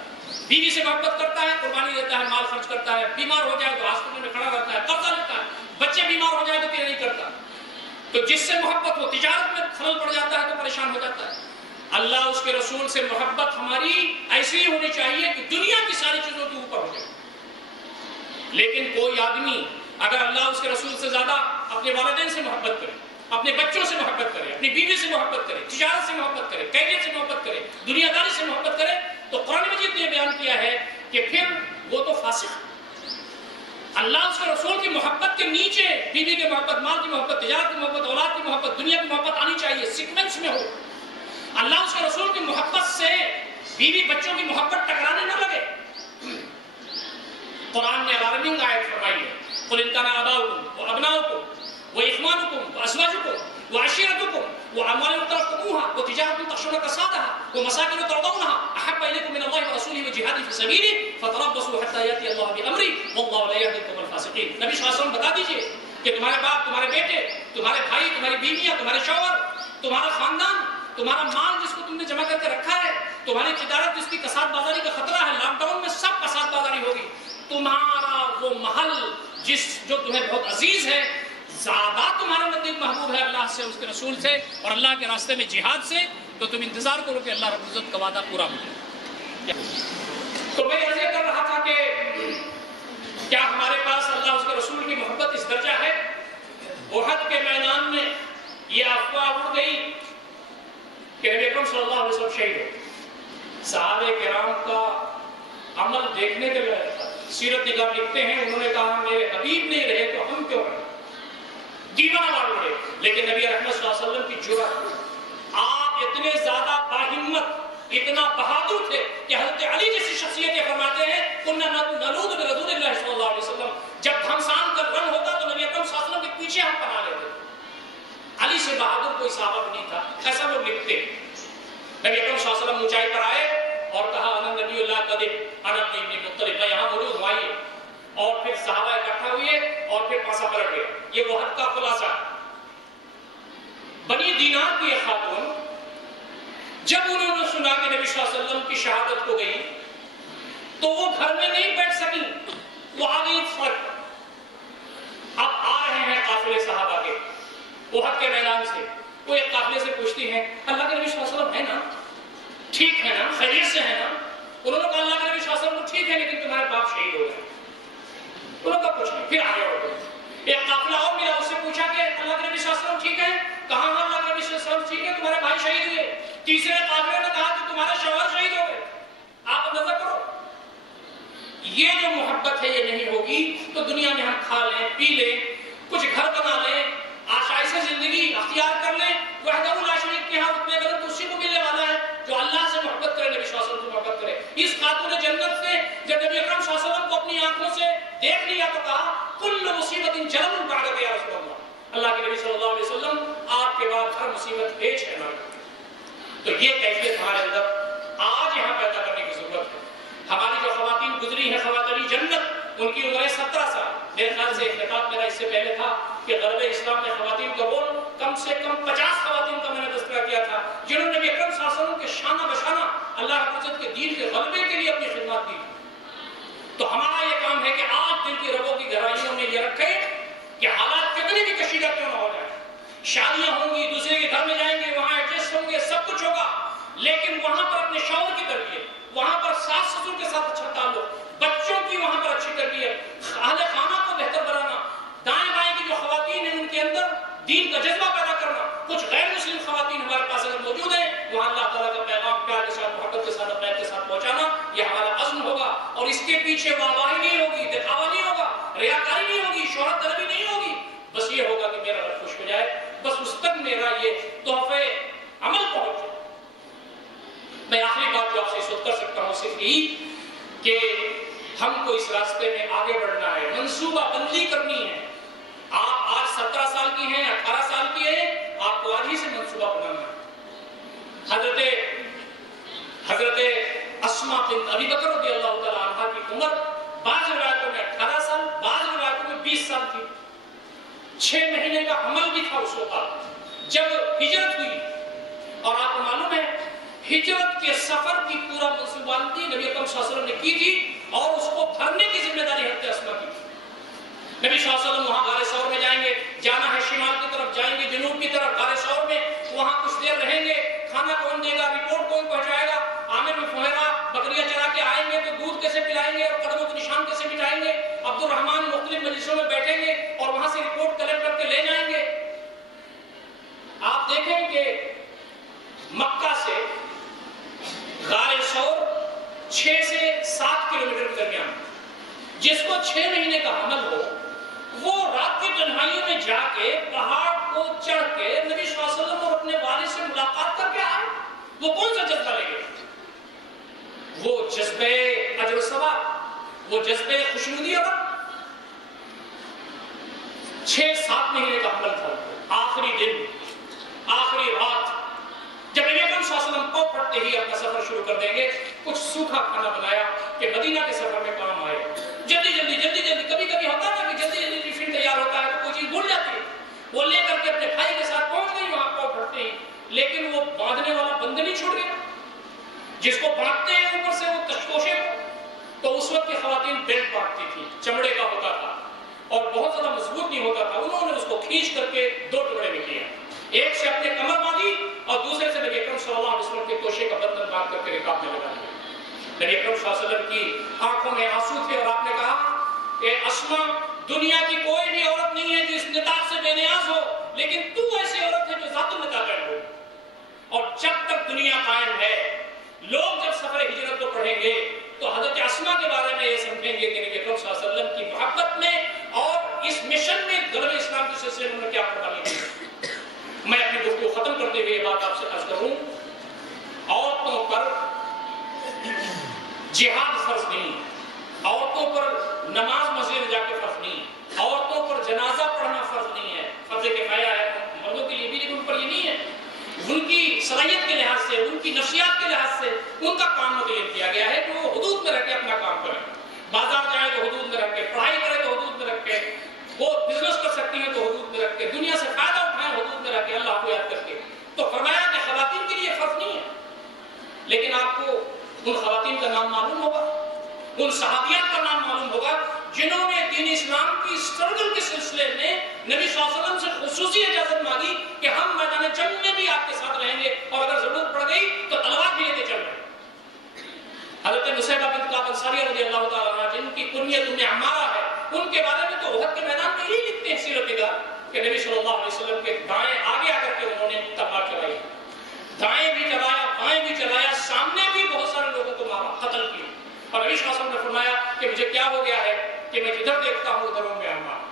بیوی سے محبت کرتا ہے، قربانی دیتا ہے، مال خرچ کرتا ہے. بیمار ہو جائے تو ہاسپٹل میں کھڑا رہتا ہے، قرضہ لیتا ہے. بچے بیمار ہو جائے تو کیا نہیں کرتا. تو جس سے محبت ہو، تجارت میں خلل پڑ جاتا ہے تو پریشان ہو جاتا ہے. اللہ اس کے رسول سے محبت ہماری ایسی ہونی چاہیے کہ دنیا کی ساری چیزوں کے اوپر ہو جائے. لیکن کوئی آدمی اگر اللہ اس کے رسول سے زیادہ اپنے والدین سے محبت کرے، اپنے بچوں سے محبت کرے، اپنی بیوی سے محبت کرے، تجارت سے محبت کرے، کیریئر سے محبت کرے، دنیا داری سے محبت کرے، تو قرآن مجید نے بیان کیا ہے کہ پھر وہ تو فاسق. اللہ اس کے رسول کی محبت کے نیچے بیوی کی محبت، مال کی محبت، تجارت کی محبت، اولاد کی محبت، دنیا کی محبت آنی چاہیے، سیکوینس میں ہو. اللہ اس کے رسول کی محبت سے بیوی بچوں کی محبت ٹکرانے نہ لگے. قرآن نے الارمنگ آیت فرمائی ہے، قل ان کان آباؤکم وابناؤکم واخوانکم وازواجکم وعشیرتکم واموال اقترفتموها وتجارة تخشون کسادها ومساکن ترضونها احب الیکم من اللہ ورسولہ وجہاد فی سبیلہ فتربصوا حتی یأتی اللہ بامرہ واللہ لا یہدی القوم الفاسقین. نبی صلی اللہ علیہ وسلم بتا دیجئے کہ تمہارے باپ، تمہارے بیٹے، تمہارے بھائی، تمہاری بیویاں، تمہارے شوہر، تمہارا خاندان، تمہارا مال جس کو تم نے جمع کر کے رکھا ہے، تمہاری تجارت جس کی کساد بازاری کا خطرہ ہے، لاک ڈاؤن میں سب کساد بازاری ہوگی. تمہارا وہ محل جو تمہیں بہت عزیز ہے، زیادہ تمہارے نزدیک محبوب ہے اللہ سے، اس کے رسول سے اور اللہ کے راستے میں جہاد سے، تو تم انتظار کرو کہ اللہ رب العزت کا وعدہ پورا ہو جائے. تو میں عرض کر رہا تھا کہ کیا ہمارے پاس اللہ اس کے رسول کی محبت اس درجہ ہے؟ احد کے میدان میں یہ افواہ اڑ گئی کہ نبی اکرم صلی اللہ علیہ وسلم شہید ہو. صحابہ کرام کا عمل دیکھنے کے لیے سیرت نگار لکھتے ہیں، انہوں نے کہا میرے حبیب نہیں رہے تو ہم کیوں رہے، دیوانہ مار اڑے. لیکن نبی رحمت صلی اللہ علیہ وسلم کی جرأت، آپ اتنے زیادہ باہمت، اتنا بہادر تھے کہ حضرت علی جیسی شخصیت یہ فرماتے ہیں کننا نلوذ برسول اللہ صلی اللہ علیہ وسلم، جب گھمسان کا رن ہوتا تو نبی اکرم صلی اللہ علیہ وسلم کے پیچھے ہم پناہ لیتے. علی سے بہادر کوئی صحابہ نہیں تھا، ایسا لوگ لکھتے. نبی اکرم صلی اللہ علیہ وسلم اونچائی پر آئے اور کہا انا نبی اللہ قدب انا ابن مطلب، میں یہاں موجود ہوں آئیے. اور پھر صحابہ اکٹھا ہوئے اور پھر پاسا پلٹ گئے. یہ وہ حد کا خلاصہ. بنی دینار کی ایک خاتون جب انہوں نے سنا کہ نبی صلی اللہ علیہ وسلم کی شہادت ہو گئی تو وہ گھر میں نہیں بیٹھ سکی، وہ آ گئی فرق. اب آ رہے ہیں قافلے صحابہ کے احد کے میدان سے. وہ ایک قافلے سے پوچھتی ہیں اللہ کے نبی صلی اللہ علیہ وسلم ہے نا، ٹھیک ہے نا، خیریت سے ہے نا؟ انہوں نے کہا اللہ کے نبی صلی اللہ علیہ وسلم ٹھیک ہے لیکن تمہارے باپ شہید ہو گئے. انہوں نے کہا کچھ نہیں. پھر آگے ہو گئے. ایک قافلہ اور ملا، اس سے پوچھا کہ اللہ کے نبی صلی اللہ علیہ وسلم ٹھیک ہے؟ کہا ہاں اللہ کے نبی صلی اللہ علیہ وسلم ٹھیک ہے، تمہارے بھائی شہید ہوئے. تیسرے قافلے نے کہا کہ تمہارے شوہر شہید ہو گئے. آپ اندازہ کرو یہ جو محبت ہے یہ نہیں ہوگی تو دنیا میں ہم کھا لیں، پی لیں، کچھ گھر بنا لیں، آشائش زندگی اختیار کر لیں، وحدہ لا شریک کے ہاں اتنے بدل تو اسی کو ملنے والا ہے جو اللہ سے محبت کرے، نبی صلی اللہ علیہ وسلم سے محبت کرے. اس خاتون جنت سے جب نبی اکرم صلی اللہ علیہ وسلم کو اپنی آنکھوں سے دیکھ لیا تو کہا کل مصیبت جلم بعد یا رسول اللہ، اللہ کے نبی صلی اللہ علیہ وسلم آپ کے بعد ہر مصیبت ایج ہے نا. تو یہ کیفیت ہمارے اندر آج یہاں پیدا کرنے کی ضرورت ہے. ہماری جو خواتین گزری ہیں خواتین جنت، ان کی عمر 17 سال. میرے خیال سے خطاب میرا اس سے پہلے تھا کہ غرب اسلام میں خواتین کا رول کم سے کم 50 خواتین کا میں نے تذکرہ کیا تھا جنہوں نے نبی اکرم صلی اللہ علیہ وسلم کے شانہ بشانہ اللہ رب العزت کے دین کے غلبے کے لیے اپنی خدمات دی. تو ہمارا یہ کام ہے کہ آج دل کی رگوں کی گہرائیوں میں یہ رکھیں کہ حالات کتنے بھی کشیدہ کیوں نہ ہو جائے، شادیاں ہوں گی، دوسرے کے گھر میں جائیں گے، وہاں ایڈجسٹ ہوں گے، سب کچھ ہوگا، لیکن وہاں پر اپنے شوہر کی تربیت، وہاں پر ساس سسر کے ساتھ اچھا تعلق، بچوں کی وہاں پر اچھی تربیت، اہل خانہ کو بہتر بنانا، دائیں بائیں کی جو خواتین ہیں ان کے اندر دین کا جذبہ پیدا کرنا. کچھ غیر مسلم خواتین ہمارے پاس اگر موجود ہیں، وہاں اللہ تعالیٰ کا پیغام پیار کے ساتھ، محبت کے ساتھ، اپنے کے ساتھ پہنچانا، یہ ہمارا عزم ہوگا. اور اس کے پیچھے واہواہی نہیں ہوگی، دکھاوا نہیں ہوگا، ریاکاری نہیں ہوگی، شہرت طلبی نہیں ہوگی. بس یہ ہوگا کہ میرا رب خوش ہو جائے، بس اس تک میرا یہ تحفے عمل پہنچ جائے. میں آخری بات جو آپ سے سود کر سکتا ہوں صرف یہی کہ ہم کو اس راستے میں آگے بڑھنا ہے، منصوبہ بندی کرنی ہے. آپ آج 17 سال کی ہیں، 18 سال کی ہیں، آپ کو آج ہی سے منصوبہ بنانا ہے. حضرت اسماء بنت ابی بکر رضی اللہ تعالیٰ عنہ کی عمر بعض روایتوں میں 18 سال، بعض روایتوں میں 20 سال تھی. 6 مہینے کا حمل بھی تھا اس وقت جب ہجرت ہوئی. اور آپ کو معلوم ہے ہجرت کے سفر کی پورا منصوبہ بندی نبی اکرم صلی اللہ علیہ وسلم نے کی تھی اور اس کو بھرنے کی ذمہ داری حضرت اسماء کی تھی. نبی صلی اللہ علیہ وسلم وہاں غار ثور میں جائیں گے، جانا ہے شمال کی طرف، جائیں گے جنوب کی طرف، غار ثور میں وہاں کچھ دیر رہیں گے. کھانا کون دے گا، رپورٹ کون پہنچائے گا، عامر میں فہرا بکریاں چرا کے آئیں گے تو دودھ کیسے پلائیں گے اور قدموں کے نشان کیسے مٹائیں گے. عبد الرحمن مختلف مجلسوں میں بیٹھیں گے اور وہاں سے رپورٹ کلیکٹ کر کے لے جائیں گے. آپ دیکھیں کہ مکہ سے غار ثور 6 سے 7 کلومیٹر کے درمیان، جس کو 6 مہینے کا حمل ہو وہ رات کی تنہائیوں میں جا کے پہاڑ کو چڑھ کے نبی صلی اللہ علیہ وسلم اور اپنے والد سے ملاقات کر کے آئے. وہ کون سا جذبہ لے گئے؟ وہ جذبے اجر و ثواب، وہ جذبے خوشنودی. اور 6-7 مہینے کا حمل تھا. آخری دن، آخری رات جب نبی اکرم صلی اللہ علیہ وسلم کو پڑھتے ہی اپنا سفر شروع کر دیں گے، کچھ سوکھا کھانا بنایا کہ مدینہ کے سفر میں کام آئے. جلدی کبھی کبھی ہوتا ہے کہ جلدی ٹفن تیار ہوتا ہے تو کوئی چیز بھول جاتی ہے. وہ لے کر کے اپنے بھائی کے ساتھ پہنچ گئی وہاں کو پڑھتے ہی، لیکن وہ باندھنے والا بندھن ہی چھوٹ گیا جس کو باندھتے ہیں اوپر سے وہ تشکوشے. تو اس وقت کی خواتین بیلٹ باندھتی تھی، چمڑے کا ہوتا تھا اور بہت زیادہ مضبوط نہیں ہوتا تھا. انہوں نے اس کو کھینچ کر کے 2 ٹکڑے میں کیا، ایک سے اپنے کمر باندھی اور دوسرے سے نبی اکرم صلی اللہ علیہ وسلم کے توشے کا بندھن باندھ کر کے رکاب میں لگا دیا. نبی اکرم صلی اللہ علیہ وسلم کی آنکھوں میں آنسو تھے اور آپ نے کہا کہ اسما دنیا کی کوئی بھی عورت نہیں ہے جو اس نطاق سے بے نیاز ہو، لیکن تو ایسی عورت ہے جو ذات النطاق ہو. اور جب تک دنیا قائم ہے، لوگ جب سفر ہجرت کو پڑھیں گے تو حضرت اسما کے بارے میں یہ سمجھیں گے کہ نبی اکرم صلی اللہ علیہ وسلم کی محبت میں اور اس مشن میں غلبہ اسلام کے سلسلے میں کیا قربانی دی. میں اپنی گفتگو ختم کرتے ہوئے یہ بات آپ سے عرض کروں، عورتوں پر جہاد فرض نہیں، عورتوں پر نماز مسجد جا کے فرض نہیں، عورتوں پر جنازہ پڑھنا فرض نہیں ہے، فرض کفایہ ہے مردوں کے لیے بھی، لیکن ان پر یہ نہیں ہے. ان کی صلاحیت کے لحاظ سے، ان کی نفسیات کے لحاظ سے ان کا کام متعین کیا گیا ہے کہ وہ حدود میں رہ کے اپنا کام کریں. بازار جائیں تو حدود میں رکھ کے، پڑھائی کریں تو حدود میں رکھ کے، وہ بزنس کر سکتی ہیں تو حدود میں رکھ کے، دنیا سے فائدہ اٹھائیں حدود میں رکھ کے، اللہ کو یاد کر کے. تو فرمایا کہ خواتین کے لیے فرض نہیں ہے، لیکن آپ کو ان خواتین کا نام معلوم ہوگا، ان صحابیات کا نام معلوم ہوگا جنہوں نے دین اسلام کی اسٹرگل کے سلسلے میں نبی صلی اللہ علیہ وسلم سے خصوصی اجازت مانگی کہ ہم میدان جنگ میں بھی آپ کے ساتھ رہیں گے اور اگر ضرورت پڑ گئی تو تلوار بھی لے کے چل رہے ہیں. حضرت نصیبہ بنت کعب انصاریہ رضی اللہ تعالیٰ عنہ جن کی کنیت ام عمارہ ہے، ان کے بارے میں تو احد کے میدان میں یہی لکھتے ہیں سیرت نگار کہ نبی صلی اللہ علیہ وسلم کے دائیں آگے آ کر کے انہوں نے تلوار چلائی، دائیں بھی چلایا، بائیں بھی چلایا، سامنے بھی بہت سارے لوگوں کو مارا، قتل کیا. اور نبی صلی اللہ علیہ وسلم نے فرمایا کہ مجھے کیا ہو گیا ہے کہ میں جدھر دیکھتا ہوں ادھر میں عمار.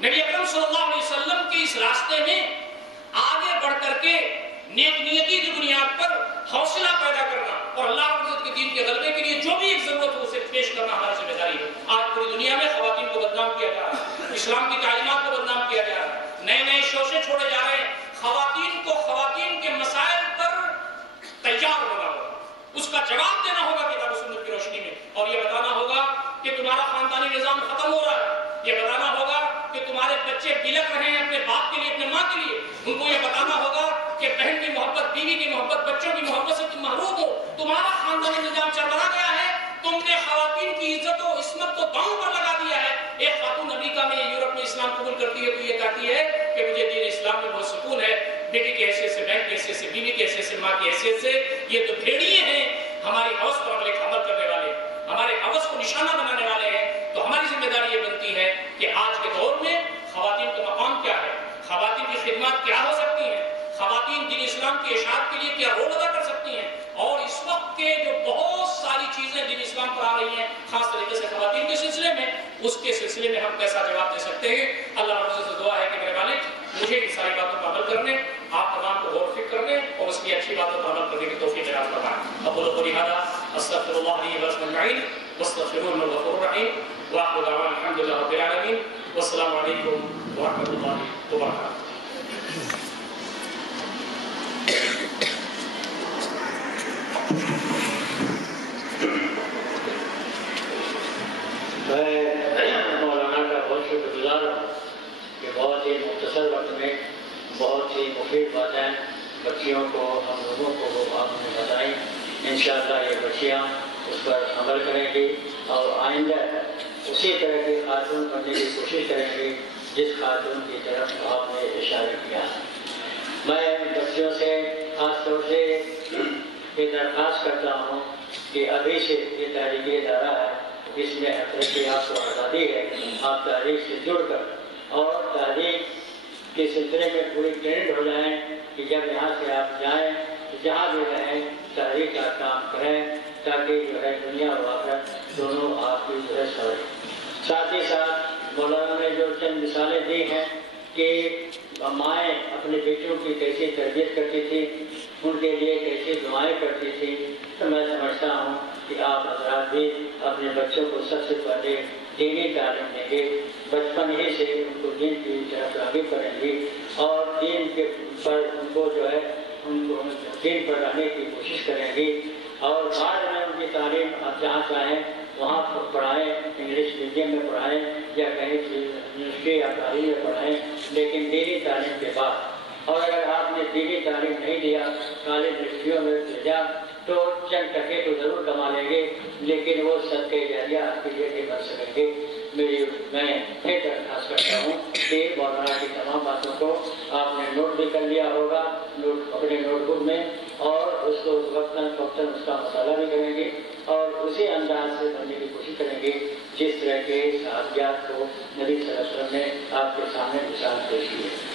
نبی اکرم صلی اللہ علیہ وسلم کے اس راستے میں آگے بڑھ کر کے نیک نیتی کی بنیاد پر حوصلہ پیدا کرنا اور اللہ رب العزت کے دین کے غلبے کے لیے جو بھی ایک ضرورت ہو اسے پیش کرنا ہماری ذمہ داری ہے. آج پوری دنیا میں خواتین کو بدنام کیا جا رہا ہے، اسلام کی تعلیمات کو بدنام کیا جا رہا ہے، نئے نئے شوشے چھوڑے جا رہے ہیں. خواتین کو خواتین کے مسائل پر تیار ہونا ہوگا، اس کا جواب دینا ہوگا کتاب و سنت کی روشنی میں، اور یہ بتانا ہوگا کہ تمہارا خاندانی نظام ختم ہو رہا ہے. یہ بتانا ہوگا کہ تمہارے بچے بلک رہے ہیں اپنے باپ کے لیے، اپنے ماں کے لیے. ان کو یہ بتانا ہوگا کہ بہن کی محبت، بیوی کی محبت، بچوں کی محبت سے تم محروم ہو، تمہارا خاندانی نظام چرمرا گیا ہے، تم نے خواتین کی عزت و عصمت کو داؤں پر لگا دیا ہے. ایک خاتون امریکہ میں یورپ میں اسلام قبول کرتی ہے تو یہ کہتی ہے کہ مجھے دین اسلام میں بہت سکون ہے، بیٹی کی حیثیت سے، بہن کی حیثیت سے، بیوی کی حیثیت سے، ماں کی حیثیت سے. یہ تو بھیڑیے ہیں، ہماری حوث پر عمل کرنے والے، ہمارے حوث کو نشانہ بنانے والے ہیں. تو ہماری ذمہ داری یہ بنتی ہے کہ آج کے دور میں خواتین کا مقام کیا ہے، خواتین کی خدمات کیا ہو سکتی ہیں، خواتین دین اسلام کی اشاعت کے لیے کیا رول ادا کر سکتی ہیں، اور اس وقت کے جو بہت ساری چیزیں دین اسلام پر آ رہی ہیں خاص طریقے سے خواتین کے سلسلے میں، اس کے سلسلے میں ہم کیسا جواب دے سکتے ہیں. اللہ رب سے دعا ہے کہ میرے والد مجھے ان ساری باتوں پر عمل کرنے، آپ تمام کو غور فکر کرنے اور اس کی اچھی باتوں پر عمل کرنے کی توفیق عطا فرمائے. اقول قولی ھذا استغفر الله لي ولكم اجمعين واستغفروه انه غفور رحيم واخر دعوانا الحمد لله رب العالمين والسلام عليكم ورحمه الله وبركاته. میں مولانا کا بہت شکر گزار ہوں کہ بہت ہی مختصر وقت میں بہت ہی مفید باتیں بچیوں کو، ہم لوگوں کو وہ آپ نے بتائیں. انشاءاللہ یہ بچیاں اس پر عمل کریں گی اور آئندہ اسی طرح کی خاتون بننے کی کوشش کریں گی جس خاتون کی طرف آپ نے اشارہ کیا. میں بچیوں سے خاص طور سے یہ درخواست کرتا ہوں کہ ابھی سے یہ تعلیمی ادارہ ہے، اس میں آپ کو آزادی ہے، آپ تاریخ سے جڑ کر اور تعلیم کے سلسلے میں پوری ٹرینڈ ہو جائیں کہ جب یہاں سے آپ جائیں جہاں بھی رہیں تاریخ کا کام کریں تاکہ جو ہے دنیا و آخرت دونوں آپ کی جو ہے سوئے. ساتھ ہی ساتھ مولانا نے جو چند مثالیں دی ہیں کہ مائیں اپنے بیٹوں کی کیسی تربیت کرتی تھی، ان کے لیے کیسی دعائیں کرتی تھی، تو میں سمجھتا ہوں کہ آپ حضرات بھی اپنے بچوں کو سب سے پہلے دینی تعلیم دیں گے، بچپن ہی سے ان کو دین کی طرف راغب کریں گے اور دین کے پر ان کو جو ہے ان کو دین پر رہنے کی کوشش کریں گے. اور بعد میں ان کی تعلیم آپ جہاں چاہیں وہاں پڑھائیں، انگلش میڈیم میں پڑھائیں یا کہیں یونیورسٹی یا تعلیم میں پڑھائیں، لیکن دینی تعلیم کے بعد. اور اگر آپ نے دینی تعلیم نہیں دیا، کالج یونیورسٹیوں میں بھیجا تو چند ٹکے تو ضرور کما لیں گے لیکن وہ صدقہ جاریہ آپ کے لیے نہیں بن سکیں گے. میں پھر درخواست کرتا ہوں کہ مولانا کی تمام باتوں کو آپ نے نوٹ بھی کر لیا ہوگا اپنے نوٹ بک میں، اور اس کو وقتاً فوقتاً اس کا مطالعہ بھی کریں گے اور اسی انداز سے بننے کی کوشش کریں گے جس طرح کے صحابیات کو نبی صلی اللہ علیہ وسلم نے آپ کے سامنے مثال پیش کی ہے.